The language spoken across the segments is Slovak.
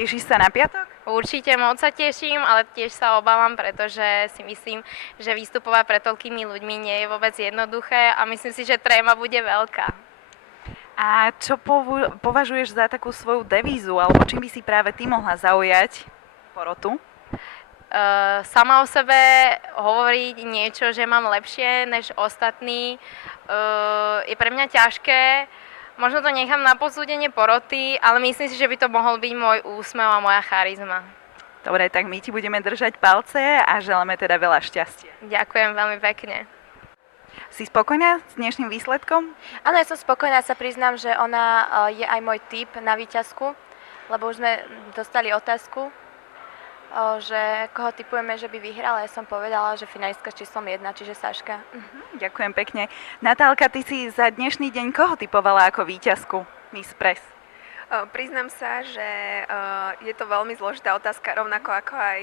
Tešíš sa na piatok? Určite moc sa teším, ale tiež sa obávam, pretože si myslím, že vystupovať pred toľkými ľuďmi nie je vôbec jednoduché a myslím si, že tréma bude veľká. A čo považuješ za takú svoju devízu, alebo čím by si práve ty mohla zaujať porotu? Sama o sebe hovoriť niečo, že mám lepšie než ostatní, je pre mňa ťažké. Možno to nechám na posúdenie poroty, ale myslím si, že by to mohol byť môj úsmev a moja charizma. Dobre, tak my ti budeme držať palce a želáme teda veľa šťastia. Ďakujem veľmi pekne. Si spokojná s dnešným výsledkom? Áno, ja som spokojná, sa priznám, že ona je aj môj tip na víťazku, lebo už sme dostali otázku, že koho tipujeme, že by vyhrala. Ja som povedala, že finalistka s číslom 1, čiže Saška. Ďakujem pekne. Natálka, ty si za dnešný deň koho tipovala ako víťazku Miss Press? Priznám sa, že je to veľmi zložitá otázka, rovnako ako aj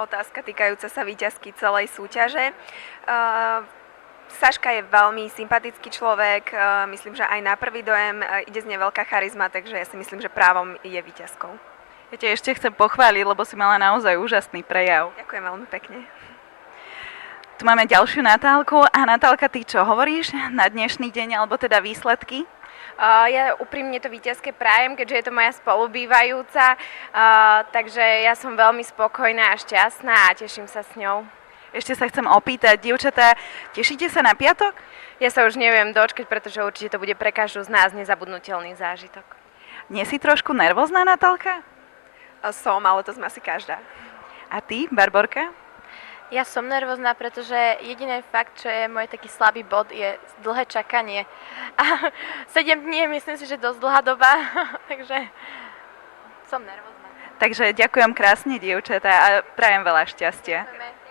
otázka týkajúca sa víťazky celej súťaže. Saška je veľmi sympatický človek, myslím, že aj na prvý dojem ide z nej veľká charizma, takže ja si myslím, že právom je víťazkou. Ja ťa ešte chcem pochváliť, lebo si mala naozaj úžasný prejav. Ďakujem veľmi pekne. Tu máme ďalšiu Natálku. A Natálka, ty čo hovoríš na dnešný deň, alebo teda výsledky? Ja úprimne to víťazke prajem, keďže je to moja spolubývajúca, takže ja som veľmi spokojná a šťastná a teším sa s ňou. Ešte sa chcem opýtať, dievčatá, tešíte sa na piatok? Ja sa už neviem dočkať, pretože určite to bude pre každú z nás nezabudnutelný zážitok. Nie si trošku nervózna, Natálka? Som, ale to sme asi každá. A ty, Barborka? Ja som nervózna, pretože jediný fakt, čo je môj taký slabý bod, je dlhé čakanie. A 7 dní je, myslím si, že dosť dlhá doba, takže som nervózna. Takže ďakujem krásne, dievčatá, a prajem veľa šťastia. Ďakujeme.